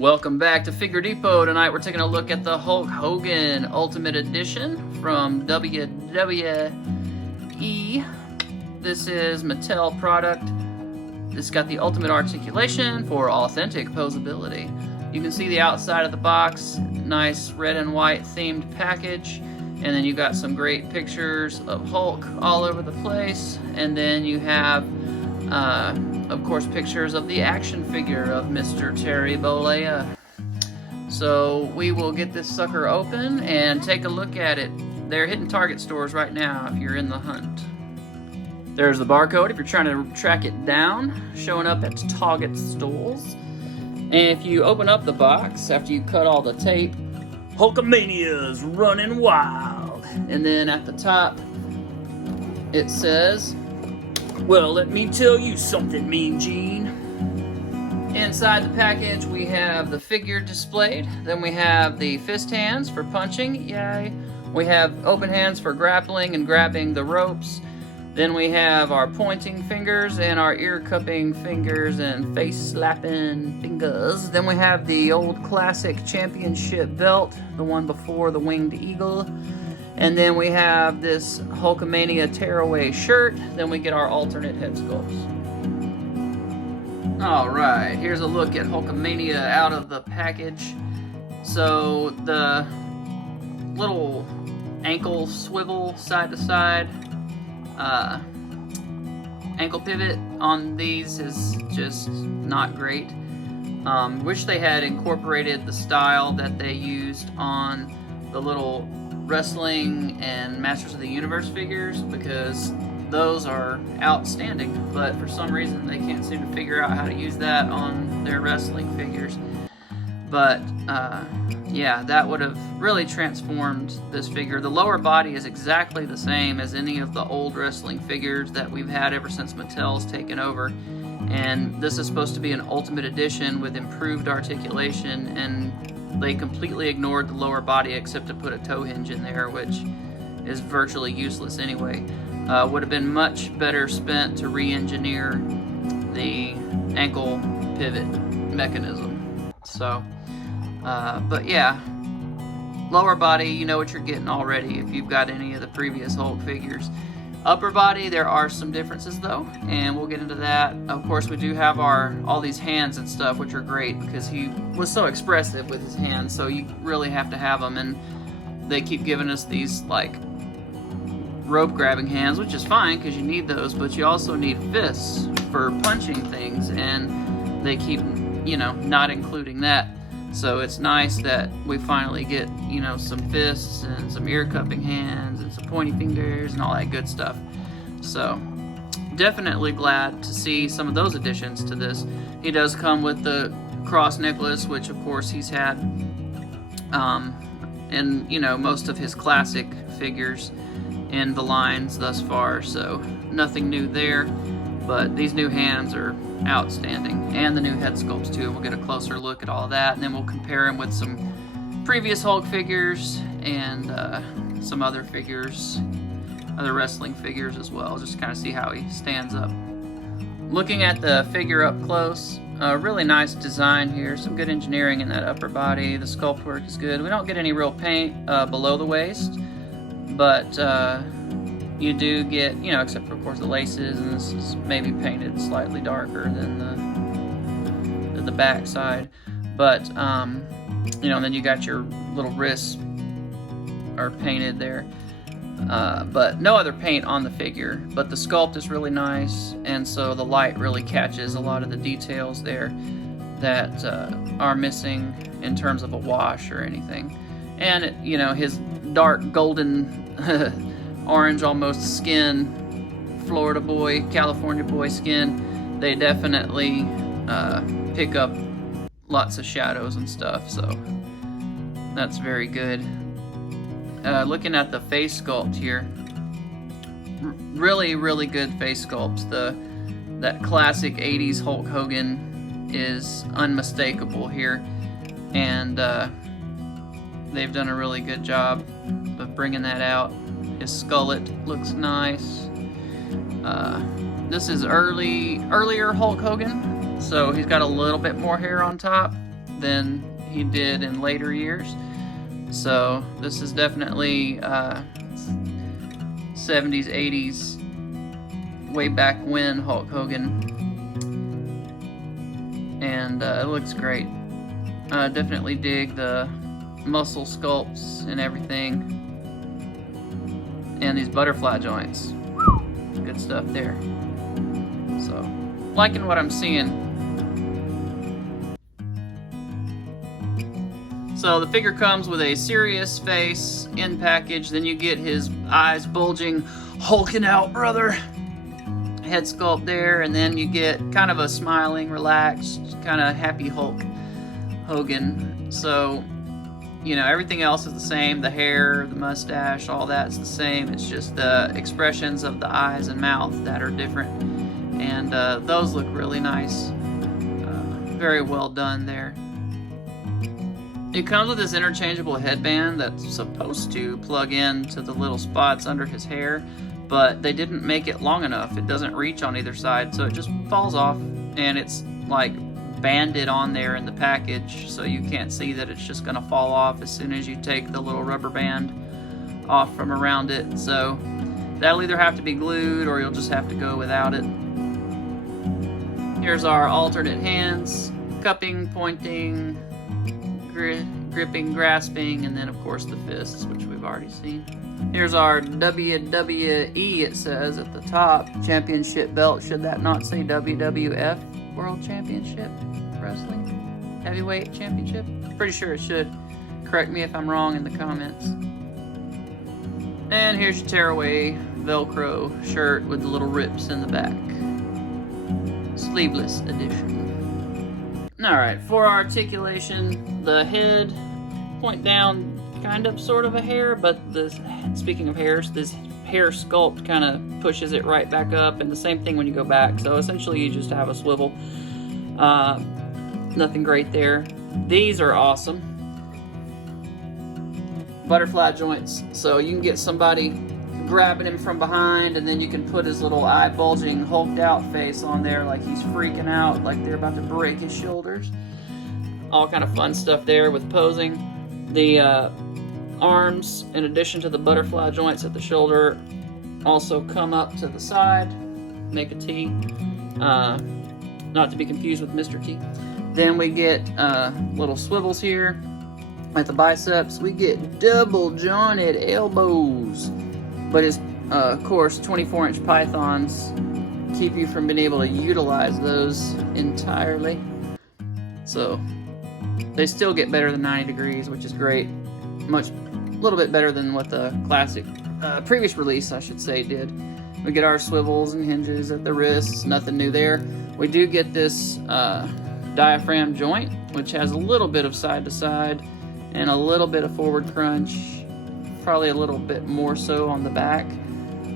Welcome back to Figure Depot. Tonight we're taking a look at the Hulk Hogan Ultimate Edition from WWE. This is Mattel product. This got the ultimate articulation for authentic posability. You can see the outside of the box, nice red and white themed package, and then you got some great pictures of Hulk all over the place, and then you have of course, pictures of the action figure of Mr. Terry Bollea. So we will get this sucker open and take a look at it. They're hitting Target stores right now if you're in the hunt. There's the barcode if you're trying to track it down, showing up at Target stores. And if you open up the box after you cut all the tape, Hulkamania's running wild. And then at the top, it says, "Well, let me tell you something, Mean Gene." Inside the package, we have the figure displayed. Then we have the fist hands for punching, yay. We have open hands for grappling and grabbing the ropes. Then we have our pointing fingers and our ear cupping fingers and face slapping fingers. Then we have the old classic championship belt, the one before the winged eagle. And then we have this Hulkamania tearaway shirt. Then we get our alternate head sculpts. Alright, here's a look at Hulkamania out of the package. So the little ankle swivel side to side ankle pivot on these is just not great. Wish they had incorporated the style that they used on the little wrestling and Masters of the Universe figures, because those are outstanding, but for some reason they can't seem to figure out how to use that on their wrestling figures. But yeah, that would have really transformed this figure. The lower body is exactly the same as any of the old wrestling figures that we've had ever since Mattel's taken over, and this is supposed to be an ultimate edition with improved articulation, and they completely ignored the lower body except to put a toe hinge in there, which is virtually useless anyway. Would have been much better spent to re-engineer the ankle pivot mechanism. So, but yeah, lower body, you know what you're getting already if you've got any of the previous Hulk figures. Upper body, there are some differences though, and we'll get into that. Of course, we do have all these hands and stuff, which are great because he was so expressive with his hands, so you really have to have them, and they keep giving us these like rope grabbing hands, which is fine because you need those, but you also need fists for punching things, and they keep, you know, not including that. So it's nice that we finally get, you know, some fists and some ear cupping hands and some pointy fingers and all that good stuff. So definitely glad to see some of those additions to this. He does come with the cross necklace, which of course he's had in, you know, most of his classic figures in the lines thus far, so nothing new there. But these new hands are outstanding, and the new head sculpts too. We'll get a closer look at all of that, and then we'll compare him with some previous Hulk figures and some other figures, other wrestling figures as well, just to kind of see how he stands up. Looking at the figure up close, really nice design here, some good engineering in that upper body. The sculpt work is good. We don't get any real paint below the waist, but you do get, you know, except for of course the laces, and this is maybe painted slightly darker than the back side. But you know, and then you got your little wrists are painted there, but no other paint on the figure. But the sculpt is really nice, and so the light really catches a lot of the details there that are missing in terms of a wash or anything. And it, you know, his dark golden orange almost skin, Florida boy, California boy skin, they definitely pick up lots of shadows and stuff, so that's very good. Looking at the face sculpt here, really good face sculpt. That classic 80s Hulk Hogan is unmistakable here, and they've done a really good job of bringing that out. His skullet looks nice. This is earlier Hulk Hogan, so he's got a little bit more hair on top than he did in later years. So this is definitely 70s, 80s, way back when Hulk Hogan. And it looks great. Definitely dig the muscle sculpts and everything. And these butterfly joints. Good stuff there. So, liking what I'm seeing. So the figure comes with a serious face in package. Then you get his eyes bulging, hulking out, brother. Head sculpt there, and then you get kind of a smiling, relaxed, kind of happy Hulk Hogan. So, you know, everything else is the same. The hair, the mustache, all that's the same. It's just the expressions of the eyes and mouth that are different. And those look really nice. Very well done there. It comes with this interchangeable headband that's supposed to plug in to the little spots under his hair, but they didn't make it long enough. It doesn't reach on either side, so it just falls off, and it's like banded on there in the package, so you can't see that it's just gonna fall off as soon as you take the little rubber band off from around it. So that'll either have to be glued or you'll just have to go without it. Here's our alternate hands: cupping, pointing, gripping, grasping, and then of course the fists, which we've already seen. Here's our WWE, it says at the top, championship belt. Should that not say WWF World Championship Wrestling Heavyweight Championship? Pretty sure it should. Correct me if I'm wrong in the comments. And here's your tearaway Velcro shirt with the little rips in the back. Sleeveless edition. Alright, for articulation, the head point down, kind of sort of a hair, but speaking of hairs, this hair sculpt kind of pushes it right back up, and the same thing when you go back. So essentially you just have a swivel. Nothing great there. These are awesome. Butterfly joints, so you can get somebody grabbing him from behind, and then you can put his little eye bulging, hulked out face on there like he's freaking out, like they're about to break his shoulders. All kind of fun stuff there with posing. The arms, in addition to the butterfly joints at the shoulder, also come up to the side, make a T, not to be confused with Mr. T. Then we get little swivels here at the biceps. We get double jointed elbows, but it's of course 24-inch pythons keep you from being able to utilize those entirely. So they still get better than 90 degrees, which is great. A little bit better than what the classic previous release, I should say, did. We get our swivels and hinges at the wrists, nothing new there. We do get this diaphragm joint, which has a little bit of side to side and a little bit of forward crunch, probably a little bit more so on the back.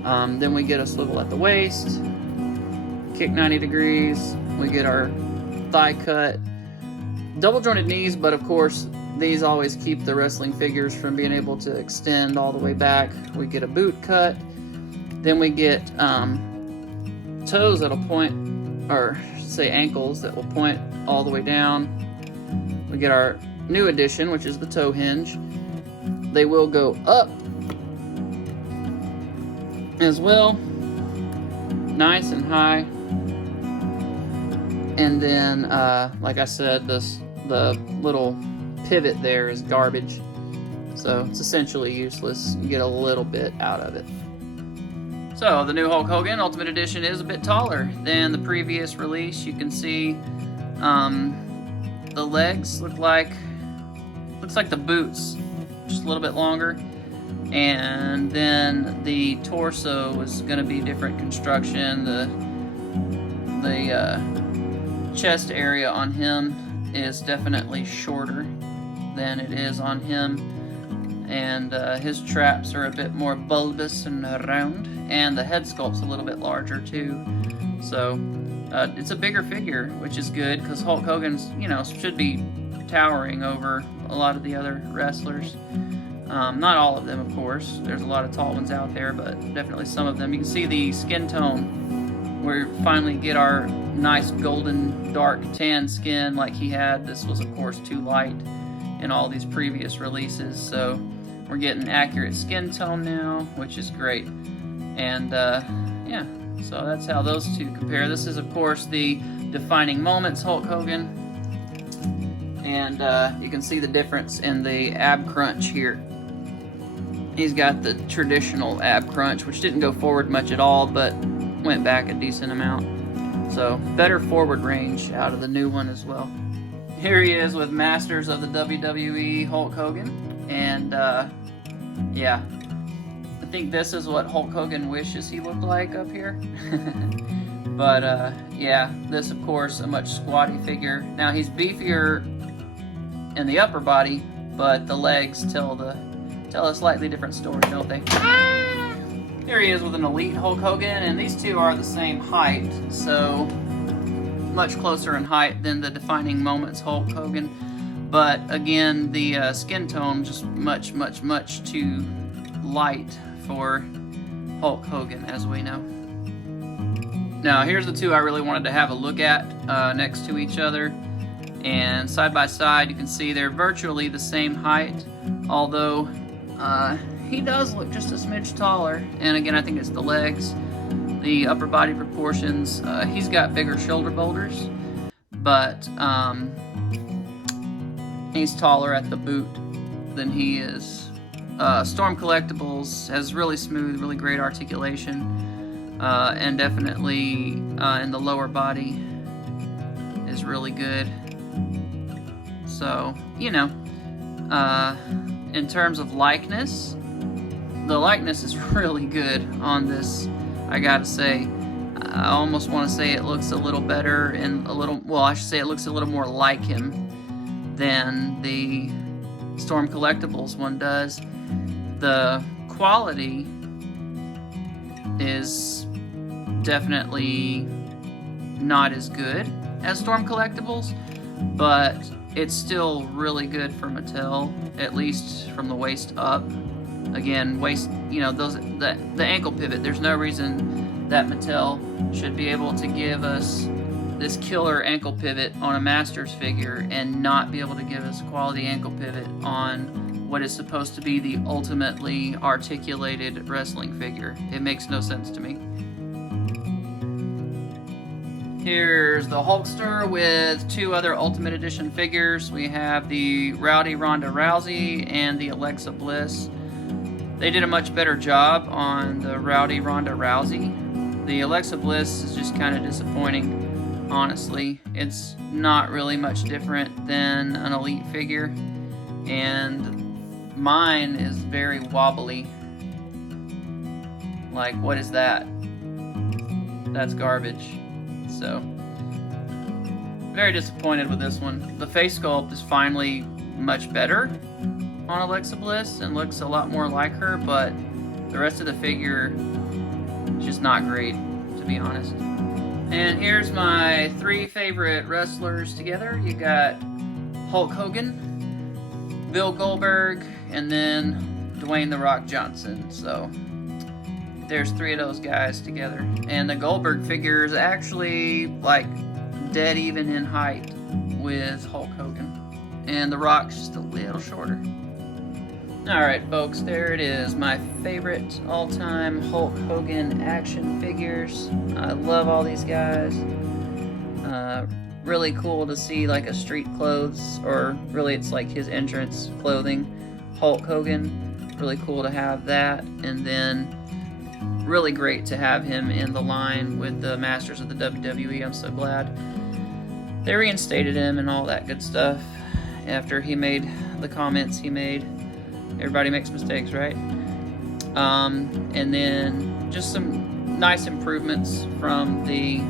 Then we get a swivel at the waist, kick 90 degrees. We get our thigh cut, double jointed knees, but of course these always keep the wrestling figures from being able to extend all the way back. We get a boot cut. Then we get toes that'll point, or say ankles that will point all the way down. We get our new addition, which is the toe hinge. They will go up as well, nice and high. And then, like I said, the little pivot there is garbage, so it's essentially useless. You get a little bit out of it. So the new Hulk Hogan Ultimate Edition is a bit taller than the previous release. You can see the legs looks like the boots, just a little bit longer, and then the torso is going to be different construction. The chest area on him is definitely shorter than it is on him, and his traps are a bit more bulbous and round, and the head sculpt's a little bit larger too. So it's a bigger figure, which is good, because Hulk Hogan's, should be towering over a lot of the other wrestlers. Not all of them, of course. There's a lot of tall ones out there, but definitely some of them. You can see the skin tone. We finally get our nice golden dark tan skin like he had. This was of course too light in all these previous releases, so we're getting accurate skin tone now, which is great. And yeah, so that's how those two compare. This is of course the Defining Moments Hulk Hogan, and you can see the difference in the ab crunch here. He's got the traditional ab crunch, which didn't go forward much at all, but went back a decent amount. So better forward range out of the new one as well. Here he is with Masters of the WWE Hulk Hogan, and yeah, I think this is what Hulk Hogan wishes he looked like up here. But yeah, this of course a much squatty figure. Now he's beefier in the upper body, but the legs tell a slightly different story, don't they? Here he is with an Elite Hulk Hogan, and these two are the same height, so much closer in height than the Defining Moments Hulk Hogan. But again, the skin tone just much too light for Hulk Hogan, as we know. Now here's the two I really wanted to have a look at next to each other, and side by side you can see they're virtually the same height, although he does look just a smidge taller, and again I think it's the legs, the upper body proportions. He's got bigger shoulder boulders, but he's taller at the boot than he is. Storm Collectibles has really smooth, really great articulation, and definitely in the lower body is really good. So, you know, in terms of likeness, the likeness is really good on this, I gotta say. I almost want to say it looks a little better and a little, well, I should say it looks a little more like him than the Storm Collectibles one does. The quality is definitely not as good as Storm Collectibles, but it's still really good for Mattel, at least from the waist up. Again, waist, you know, the ankle pivot, there's no reason that Mattel should be able to give us this killer ankle pivot on a Masters figure and not be able to give us quality ankle pivot on what is supposed to be the ultimately articulated wrestling figure. It makes no sense to me. Here's the Hulkster with two other Ultimate Edition figures. We have the Rowdy Ronda Rousey and the Alexa Bliss. They did a much better job on the Rowdy Ronda Rousey. The Alexa Bliss is just kind of disappointing, honestly. It's not really much different than an Elite figure, and mine is very wobbly. Like, what is that? That's garbage. So, very disappointed with this one. The face sculpt is finally much better on Alexa Bliss and looks a lot more like her, but the rest of the figure is just not great, to be honest. And here's my three favorite wrestlers together. You got Hulk Hogan, Bill Goldberg, and then Dwayne "The Rock" Johnson. So there's three of those guys together. And the Goldberg figure is actually like dead even in height with Hulk Hogan. And The Rock's just a little shorter. Alright folks, there it is. My favorite all-time Hulk Hogan action figures. I love all these guys. Really cool to see like a street clothes, or really it's like his entrance clothing, Hulk Hogan. Really cool to have that. And then really great to have him in the line with the Masters of the WWE. I'm so glad they reinstated him and all that good stuff after he made the comments he made. Everybody makes mistakes, right? And then just some nice improvements from the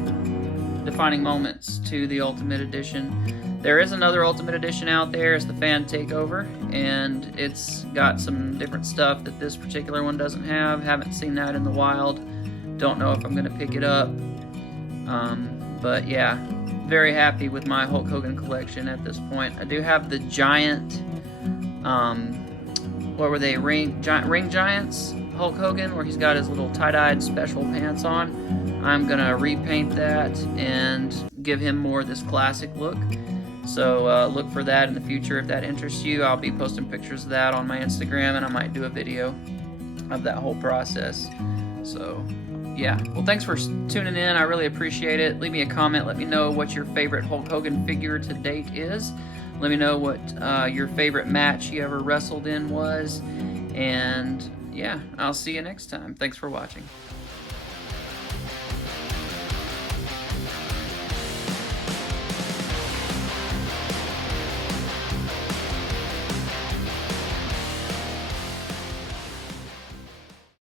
Defining Moments to the Ultimate Edition. There is another Ultimate Edition out there. It's the Fan Takeover, and it's got some different stuff that this particular one doesn't have. Haven't seen that in the wild. Don't know if I'm going to pick it up. But yeah, very happy with my Hulk Hogan collection at this point. I do have the giant... what were they? Ring Giants? Hulk Hogan, where he's got his little tie-dyed special pants on. I'm gonna repaint that and give him more of this classic look. So look for that in the future if that interests you. I'll be posting pictures of that on my Instagram, and I might do a video of that whole process. So yeah, well, thanks for tuning in. I really appreciate it. Leave me a comment. Let me know what your favorite Hulk Hogan figure to date is. Let me know what your favorite match you ever wrestled in was. And yeah, I'll see you next time. Thanks for watching.